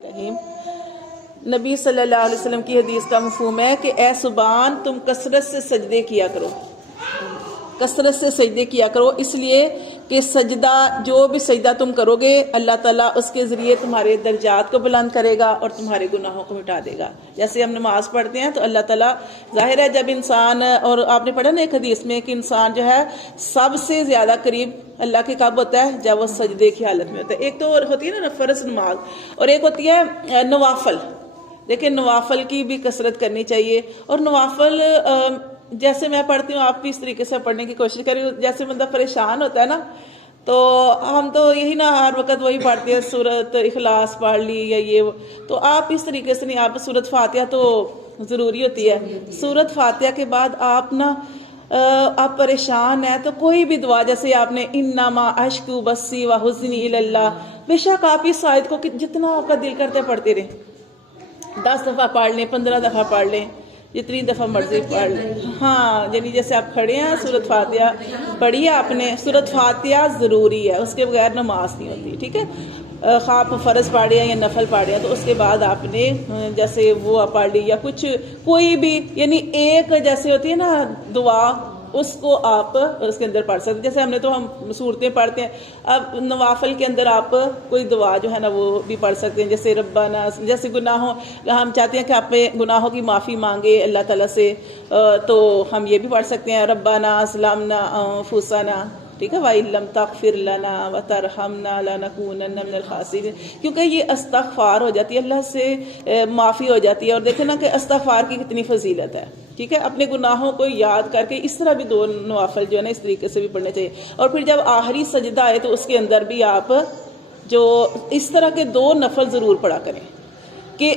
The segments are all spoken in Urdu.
رحیم۔ نبی صلی اللہ علیہ وسلم کی حدیث کا مفہوم ہے کہ اے زبان تم کثرت سے سجدے کیا کرو، کثرت سے سجدے کیا کرو، اس لیے کہ سجدہ، جو بھی سجدہ تم کرو گے اللہ تعالیٰ اس کے ذریعے تمہارے درجات کو بلند کرے گا اور تمہارے گناہوں کو مٹا دے گا۔ جیسے ہم نماز پڑھتے ہیں تو اللہ تعالیٰ، ظاہر ہے جب انسان، اور آپ نے پڑھا نا ایک حدیث میں کہ انسان جو ہے سب سے زیادہ قریب اللہ کے کب ہوتا ہے؟ جب وہ سجدے کی حالت میں ہوتا ہے۔ ایک تو ہوتی ہے نا فرض نماز، اور ایک ہوتی ہے نوافل۔ لیکن نوافل کی بھی کثرت کرنی چاہیے، اور نوافل جیسے میں پڑھتی ہوں آپ بھی اس طریقے سے پڑھنے کی کوشش کریں۔ جیسے بندہ پریشان ہوتا ہے نا، تو ہم تو یہی نا ہر وقت وہی پڑھتے ہیں، سورت اخلاص پڑھ لی یا یہ، تو آپ اس طریقے سے نہیں، آپ سورت فاتحہ تو ضروری ہوتی ہے۔ سورت فاتحہ کے بعد آپ نا آپ پریشان ہیں تو کوئی بھی دعا، جیسے آپ نے انما اشکو بسی و حزنی الی اللہ، بے شک آپ اس آیت کو جتنا آپ کا دل کرتے پڑھتے رہیں، 10 دفعہ پڑھ لیں، 15 دفعہ پڑھ لیں، جتنی دفعہ مرضی پڑھ لیں۔ ہاں، یعنی جیسے آپ کھڑے ہیں سورت فاتحہ پڑھی ہے آپ نے، سورت فاتحہ ضروری ہے، اس کے بغیر نماز نہیں ہوتی، ٹھیک ہے؟ خواب فرض پڑھے ہیں یا نفل پڑھے ہیں تو اس کے بعد آپ نے جیسے وہ پڑھ لی یا کچھ کوئی بھی، یعنی ایک جیسے ہوتی ہے نا دعا، اس کو آپ اس کے اندر پڑھ سکتے ہیں۔ جیسے ہم صورتیں پڑھتے ہیں، اب نوافل کے اندر آپ کوئی دعا جو ہے نا وہ بھی پڑھ سکتے ہیں، جیسے ربنا، جیسے گناہوں، ہم چاہتے ہیں کہ آپ گناہوں کی معافی مانگے اللہ تعالیٰ سے، تو ہم یہ بھی پڑھ سکتے ہیں ربنا ظلمنا انفسنا، ٹھیک ہے، وَإِن لَّمْ تَغْفِرْ لَنَا وَتَرْحَمْنَا لَنَكُونَنَّ مِنَ الْخَاسِرِينَ، کیونکہ یہ استغفار ہو جاتی ہے، اللہ سے معافی ہو جاتی ہے۔ اور دیکھیں نا کہ استغفار کی کتنی فضیلت ہے، ٹھیک ہے؟ اپنے گناہوں کو یاد کر کے اس طرح بھی 2 نوافل جو ہے نا اس طریقے سے بھی پڑھنے چاہیے۔ اور پھر جب آخری سجدہ آئے تو اس کے اندر بھی آپ جو اس طرح کے 2 نفل ضرور پڑھا کریں کہ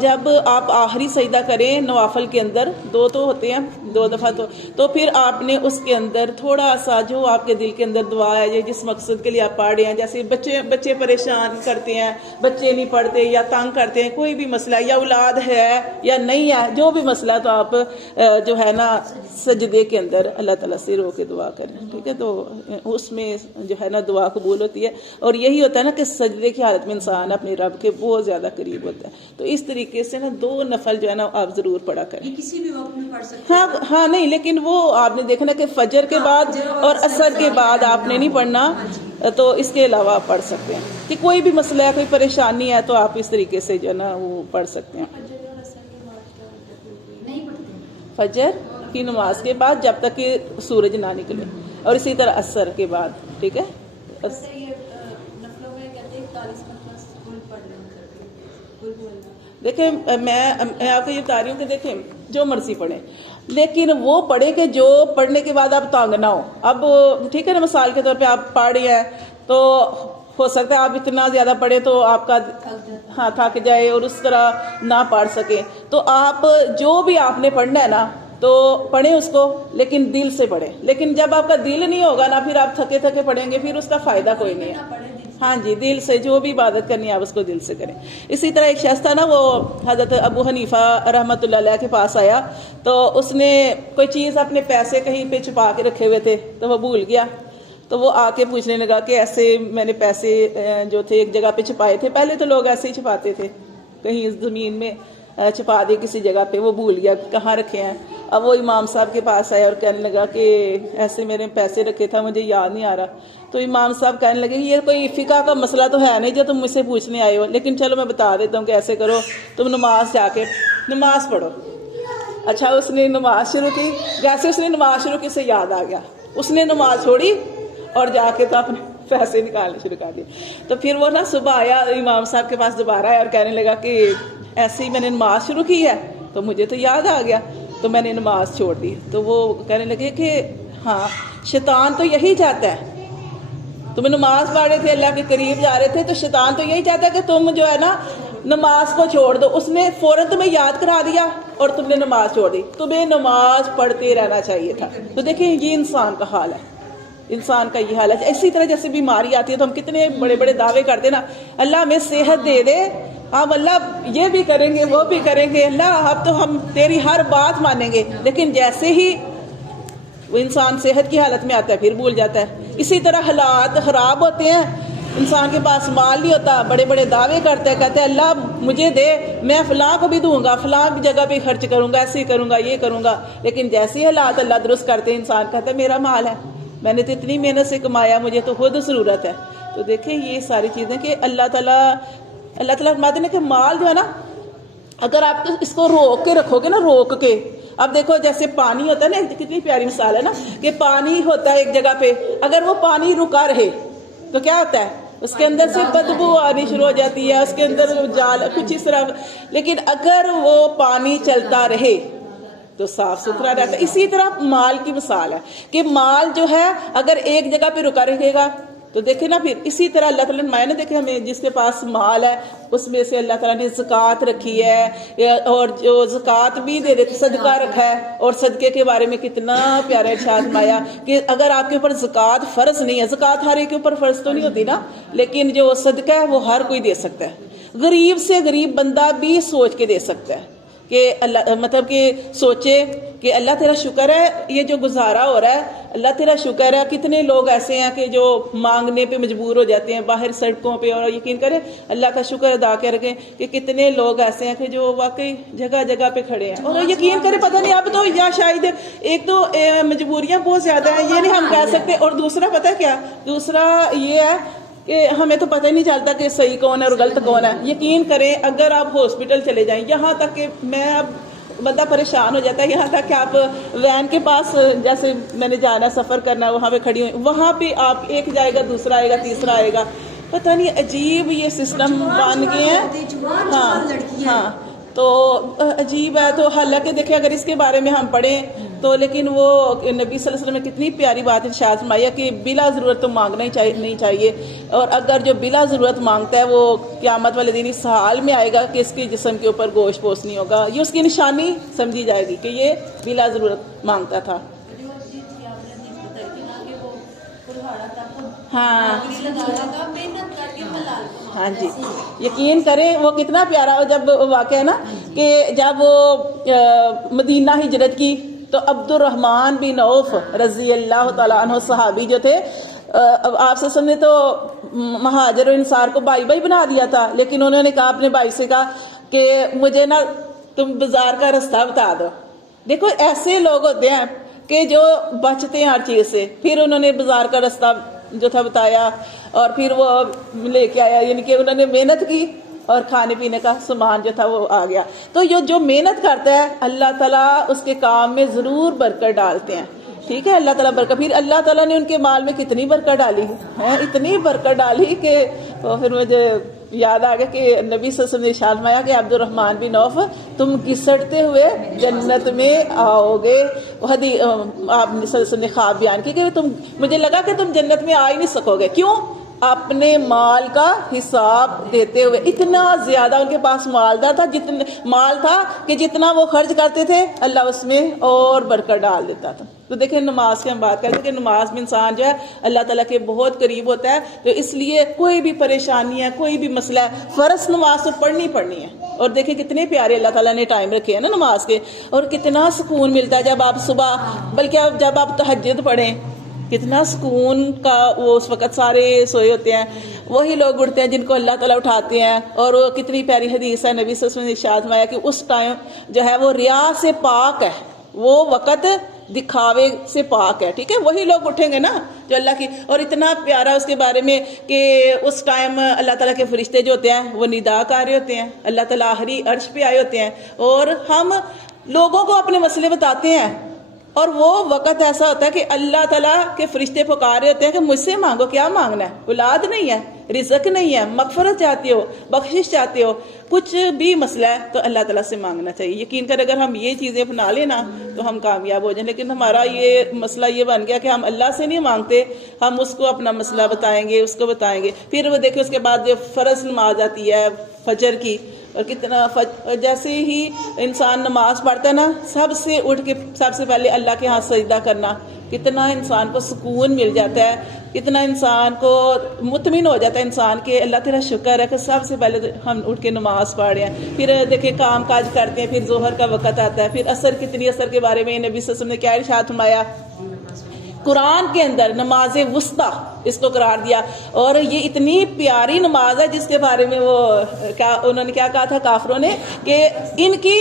جب آپ آخری سجدہ کریں نوافل کے اندر، 2 تو ہوتے ہیں 2 دفعہ، تو پھر آپ نے اس کے اندر تھوڑا سا جو آپ کے دل کے اندر دعا ہے، جس مقصد کے لیے آپ پڑھ رہے ہیں، جیسے بچے پریشان کرتے ہیں، بچے نہیں پڑھتے یا تنگ کرتے ہیں، کوئی بھی مسئلہ، یا اولاد ہے یا نہیں ہے، جو بھی مسئلہ، تو آپ جو ہے نا سجدے کے اندر اللہ تعالیٰ سے رو کے دعا کریں، ٹھیک ہے؟ تو اس میں جو ہے نا دعا قبول ہوتی ہے، اور یہی ہوتا ہے نا کہ سجدے کی حالت میں انسان اپنے رب کے بہت زیادہ قریب ہوتا ہے۔ تو اس طریقے سے نا 2 نفل جو ہے نا آپ ضرور پڑھا کریں۔ کسی بھی وقت میں پڑھ سکتے ہیں؟ ہاں نہیں، لیکن وہ آپ نے دیکھنا کہ فجر کے بعد اور عصر کے بعد آپ نے نہیں پڑھنا، تو اس کے علاوہ آپ پڑھ سکتے ہیں کہ کوئی بھی مسئلہ ہے، کوئی پریشانی ہے، تو آپ اس طریقے سے جو ہے نا وہ پڑھ سکتے ہیں۔ فجر کی نماز کے بعد جب تک کہ سورج نہ نکلے، اور اسی طرح عصر کے بعد، ٹھیک ہے؟ دیکھیں میں آپ کو یہ بتا رہی ہوں کہ دیکھیں جو مرضی پڑھیں، لیکن وہ پڑھے کہ جو پڑھنے کے بعد آپ تانگ نہ ہو۔ اب ٹھیک ہے نا، مثال کے طور پہ آپ پڑھ رہے ہیں تو ہو سکتا ہے آپ اتنا زیادہ پڑھیں تو آپ کا تھک جائے اور اس طرح نہ پڑھ سکیں، تو آپ جو بھی آپ نے پڑھنا ہے نا تو پڑھیں اس کو، لیکن دل سے پڑھیں۔ لیکن جب آپ کا دل نہیں ہوگا نا، پھر آپ تھکے تھکے پڑھیں گے، پھر اس کا فائدہ کوئی نہیں ہے۔ ہاں جی، دل سے جو بھی عبادت کرنی ہے آپ اس کو دل سے کریں۔ اسی طرح ایک شخص تھا نا، وہ حضرت ابو حنیفہ رحمۃ اللہ علیہ کے پاس آیا، تو اس نے کوئی چیز اپنے پیسے کہیں پہ چھپا کے رکھے ہوئے تھے، تو وہ بھول گیا، تو وہ آ کے پوچھنے لگا کہ ایسے میں نے پیسے جو تھے ایک جگہ پہ چھپائے تھے۔ پہلے تو لوگ ایسے ہی چھپاتے تھے، کہیں زمین میں چھپا دی کسی جگہ پہ، وہ بھول گیا کہاں رکھے ہیں۔ اب وہ امام صاحب کے پاس آیا اور کہنے لگا کہ ایسے میرے پیسے رکھے تھا، مجھے یاد نہیں آ رہا۔ تو امام صاحب کہنے لگے یہ کوئی فقہ کا مسئلہ تو ہے نہیں جو تم مجھ سے پوچھنے آئے ہو، لیکن چلو میں بتا دیتا ہوں کہ ایسے کرو، تم نماز جا کے نماز پڑھو۔ اچھا، اس نے نماز شروع کی، جیسے اس نے نماز شروع کی سے یاد آ گیا، اس نے نماز چھوڑی اور جا کے تو اپنے پیسے نکالنے شروع کر دیے۔ تو پھر وہ نا صبح آیا امام صاحب کے پاس دوبارہ آیا اور کہنے لگا کہ ایسے ہی میں نے نماز شروع کی ہے تو مجھے تو یاد آ گیا، تو میں نے نماز چھوڑ دی۔ تو وہ کہنے لگے کہ ہاں، شیطان تو یہی چاہتا ہے، تم نماز پڑھ رہے تھے، اللہ کے قریب جا رہے تھے، تو شیطان تو یہی چاہتا ہے کہ تم جو ہے نا نماز کو چھوڑ دو۔ اس نے فوراً تمہیں یاد کرا دیا اور تم نے نماز چھوڑ دی، تمہیں نماز پڑھتے رہنا چاہیے تھا۔ تو دیکھیں یہ انسان کا حال ہے، انسان کا یہ حال ہے۔ اسی طرح جیسے بیماری آتی ہے تو ہم کتنے بڑے بڑے دعوے کرتے نا، اللہ ہمیں صحت دے دے، ہم اللہ یہ بھی کریں گے وہ بھی کریں گے، اللہ اب تو ہم تیری ہر بات مانیں گے، لیکن جیسے ہی وہ انسان صحت کی حالت میں آتا ہے پھر بھول جاتا ہے۔ اسی طرح حالات خراب ہوتے ہیں انسان کے پاس مال نہیں ہوتا، بڑے بڑے دعوے کرتا ہے، کہتے ہیں اللہ مجھے دے، میں فلاں کو بھی دوں گا، فلاں جگہ پہ خرچ کروں گا، ایسے ہی کروں گا، یہ کروں گا، لیکن جیسے ہی حالات اللہ درست کرتے ہیں انسان کہتا ہے میرا مال ہے، میں نے تو اتنی محنت سے کمایا، مجھے تو خود ضرورت ہے۔ تو دیکھیں یہ ساری چیزیں کہ اللہ تعالیٰ فرماتے ہیں کہ مال جو ہے نا، اگر آپ اس کو روک کے رکھو گے نا، روک کے، اب دیکھو جیسے پانی ہوتا ہے نا، کتنی پیاری مثال ہے نا کہ پانی ہوتا ہے ایک جگہ پہ، اگر وہ پانی رکا رہے تو کیا ہوتا ہے، اس کے اندر سے بدبو آنی شروع ہو جاتی ہے، اس کے اندر جال کچھ اس طرح، لیکن اگر وہ پانی چلتا رہے تو صاف ستھرا رہتا ہے۔ اسی طرح مال کی مثال ہے کہ مال جو ہے اگر ایک جگہ پہ رکا رہے گا تو دیکھیں نا، پھر اسی طرح اللہ تعالیٰ نے مایا نا، دیکھیں ہمیں جس کے پاس مال ہے اس میں سے اللہ تعالیٰ نے زکوٰۃ رکھی ہے، اور جو زکوٰۃ بھی دے دیتے، صدقہ رکھا ہے، اور صدقے کے بارے میں کتنا پیارا ارشاد مایا کہ اگر آپ کے اوپر زکوٰۃ فرض نہیں ہے، زکوٰۃ ہر ایک کے اوپر فرض تو نہیں ہوتی نا، لیکن جو صدقہ ہے وہ ہر کوئی دے سکتا ہے، غریب سے غریب بندہ بھی سوچ کے دے سکتا ہے کہ اللہ مطلب کہ سوچے کہ اللہ تیرا شکر ہے یہ جو گزارا ہو رہا ہے، اللہ تیرا شکر ہے۔ کتنے لوگ ایسے ہیں کہ جو مانگنے پہ مجبور ہو جاتے ہیں باہر سڑکوں پہ، اور یقین کریں اللہ کا شکر ادا کر کے کہ کتنے لوگ ایسے ہیں کہ جو واقعی جگہ جگہ پہ کھڑے ہیں، اور یقین کریں پتہ نہیں اب تو یا شاید ایک تو مجبوریاں بہت زیادہ ہیں، یہ نہیں ہم کہہ سکتے، اور دوسرا پتہ ہے کیا، دوسرا یہ ہے کہ ہمیں تو پتہ ہی نہیں چلتا کہ صحیح کون ہے اور غلط کون ہے۔ یقین کریں اگر آپ ہاسپٹل چلے جائیں، یہاں تک کہ میں اب بندہ پریشان ہو جاتا ہے، یہاں تک کہ آپ وین کے پاس جیسے میں نے جانا سفر کرنا ہے، وہاں پہ کھڑی ہوئی، وہاں پہ آپ ایک جائے گا، دوسرا آئے گا، تیسرا آئے گا، پتہ نہیں عجیب یہ سسٹم بن گئے ہیں۔ ہاں تو عجیب ہے۔ تو حالانکہ دیکھیں اگر اس کے بارے میں ہم پڑھیں تو لیکن وہ نبی صلی اللہ علیہ وسلم نے کتنی پیاری بات ارشاد فرمائی کہ بلا ضرورت تو مانگنا ہی نہیں چاہیے، اور اگر جو بلا ضرورت مانگتا ہے وہ قیامت والے دن اس حال میں آئے گا کہ اس کے جسم کے اوپر گوشت پوش نہیں ہوگا، یہ اس کی نشانی سمجھی جائے گی کہ یہ بلا ضرورت مانگتا تھا۔ ہاں جی، یقین کریں وہ کتنا پیارا جب واقعہ ہے نا کہ جب وہ مدینہ ہجرت کی تو عبد الرحمن بن عوف رضی اللہ تعالیٰ عنہ صحابی جو تھے، آپ سے سب نے تو مہاجر و انصار کو بھائی بھائی بنا دیا تھا، لیکن انہوں نے کہا اپنے بھائی سے کہا کہ مجھے نا تم بازار کا رستہ بتا دو۔ دیکھو ایسے لوگ ہوتے ہیں کہ جو بچتے ہیں ہر چیز سے، پھر انہوں نے بازار کا رستہ جو تھا بتایا، اور پھر وہ لے کے آیا، یعنی کہ انہوں نے محنت کی اور کھانے پینے کا سامان جو تھا وہ آ گیا۔ تو یہ جو محنت کرتا ہے اللہ تعالیٰ اس کے کام میں ضرور برکت ڈالتے ہیں، ٹھیک ہے، اللہ تعالیٰ برکت۔ پھر اللہ تعالیٰ نے ان کے مال میں کتنی برکت ڈالی ہے، اتنی برکت ڈالی کہ پھر مجھے یاد آ گیا کہ نبی صلی اللہ علیہ وسلم نے ارشاد فرمایا کہ عبد الرحمن بن عوف تم گھسٹتے ہوئے جنت میں آؤ گے۔ آپ نے صلی اللہ علیہ وسلم نے خواب بیان کی کہ مجھے لگا کہ تم جنت میں آ ہی نہیں سکو گے، کیوں؟ اپنے مال کا حساب دیتے ہوئے۔ اتنا زیادہ ان کے پاس مالدار تھا، جتنا مال تھا کہ جتنا وہ خرچ کرتے تھے اللہ اس میں اور برکت ڈال دیتا تھا۔ تو دیکھیں نماز کی ہم بات کرتے ہیں کہ نماز میں انسان جو ہے اللہ تعالیٰ کے بہت قریب ہوتا ہے، تو اس لیے کوئی بھی پریشانی ہے، کوئی بھی مسئلہ ہے، فرض نماز تو پڑھنی ہے۔ اور دیکھیں کتنے پیارے اللہ تعالیٰ نے ٹائم رکھے ہیں نا نماز کے، اور کتنا سکون ملتا ہے جب آپ صبح، بلکہ جب آپ تہجد پڑھیں، کتنا سکون کا وہ اس وقت سارے سوئے ہوتے ہیں، وہی لوگ اٹھتے ہیں جن کو اللہ تعالیٰ اٹھاتے ہیں۔ اور وہ کتنی پیاری حدیث ہے، نبی صلی اللہ علیہ وسلم نے ارشاد فرمایا کہ اس ٹائم جو ہے وہ ریا سے پاک ہے، وہ وقت دکھاوے سے پاک ہے، ٹھیک ہے، وہی لوگ اٹھیں گے نا جو اللہ کی۔ اور اتنا پیارا اس کے بارے میں کہ اس ٹائم اللہ تعالیٰ کے فرشتے جو ہوتے ہیں وہ ندا کر رہے ہوتے ہیں، اللہ تعالیٰ آخری عرش پہ آئے ہوتے ہیں، اور ہم لوگوں کو اپنے مسئلے بتاتے ہیں، اور وہ وقت ایسا ہوتا ہے کہ اللہ تعالیٰ کے فرشتے پکارے ہوتے ہیں کہ مجھ سے مانگو، کیا مانگنا ہے؟ اولاد نہیں ہے، رزق نہیں ہے، مغفرت چاہتے ہو، بخشش چاہتے ہو، کچھ بھی مسئلہ ہے تو اللہ تعالیٰ سے مانگنا چاہیے۔ یقین کر اگر ہم یہ چیزیں اپنا لیں نا تو ہم کامیاب ہو جائیں، لیکن ہمارا یہ مسئلہ یہ بن گیا کہ ہم اللہ سے نہیں مانگتے، ہم اس کو اپنا مسئلہ بتائیں گے، اس کو بتائیں گے۔ پھر وہ دیکھیں اس کے بعد جو فرض نماز آتی ہے فجر کی، اور کتنا جیسے ہی انسان نماز پڑھتا ہے نا، سب سے اٹھ کے سب سے پہلے اللہ کے ہاں سجدہ کرنا، کتنا انسان کو سکون مل جاتا ہے، کتنا انسان کو مطمئن ہو جاتا ہے انسان کے اللہ تیرا شکر ہے کہ سب سے پہلے ہم اٹھ کے نماز پڑھ رہے ہیں۔ پھر دیکھیں کام کاج کرتے ہیں، پھر ظہر کا وقت آتا ہے، پھر عصر، کتنی عصر کے بارے میں نبی صلی اللہ علیہ وسلم نے کیا ارشاد فرمایا قرآن کے اندر نماز وسطیٰ اس کو قرار دیا، اور یہ اتنی پیاری نماز ہے جس کے بارے میں وہ انہوں نے کیا کہا تھا کافروں نے کہ ان کی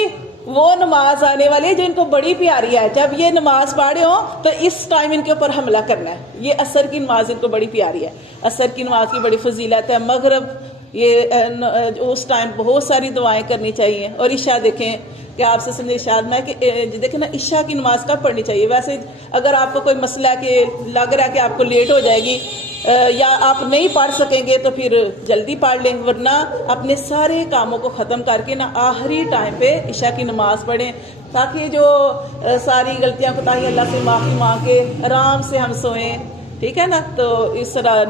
وہ نماز آنے والی ہے جو ان کو بڑی پیاری ہے، جب یہ نماز پڑھے ہوں تو اس ٹائم ان کے اوپر حملہ کرنا ہے۔ یہ عصر کی نماز ان کو بڑی پیاری ہے، عصر کی نماز کی بڑی فضیلت ہے، مغرب یہ اس ٹائم بہت ساری دعائیں کرنی چاہیے، اور عشاء دیکھیں کہ آپ سے سمجھے ارشاد میں کہ دیکھیں نا عشاء کی نماز کب پڑھنی چاہیے۔ ویسے اگر آپ کو کوئی مسئلہ ہے کہ لگ رہا ہے کہ آپ کو لیٹ ہو جائے گی یا آپ نہیں پڑھ سکیں گے تو پھر جلدی پڑھ لیں، ورنہ اپنے سارے کاموں کو ختم کر کے نا آخری ٹائم پہ عشاء کی نماز پڑھیں، تاکہ جو ساری غلطیاں کوتاہیاں اللہ سے معافی مانگ کے آرام سے ہم سوئیں، ٹھیک ہے نا۔ تو اس طرح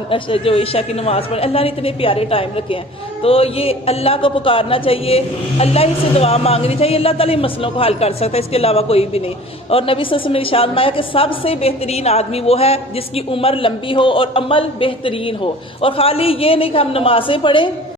جو عشاء کی نماز پڑھیں، اللہ نے اتنے پیارے ٹائم رکھے ہیں، تو یہ اللہ کو پکارنا چاہیے، اللہ ہی سے دعا مانگنی چاہیے، اللہ تعالیٰ مسئلوں کو حل کر سکتا ہے، اس کے علاوہ کوئی بھی نہیں۔ اور نبی صلی اللہ علیہ وسلم نے ارشاد فرمایا کہ سب سے بہترین آدمی وہ ہے جس کی عمر لمبی ہو اور عمل بہترین ہو، اور خالی یہ نہیں کہ ہم نمازیں پڑھیں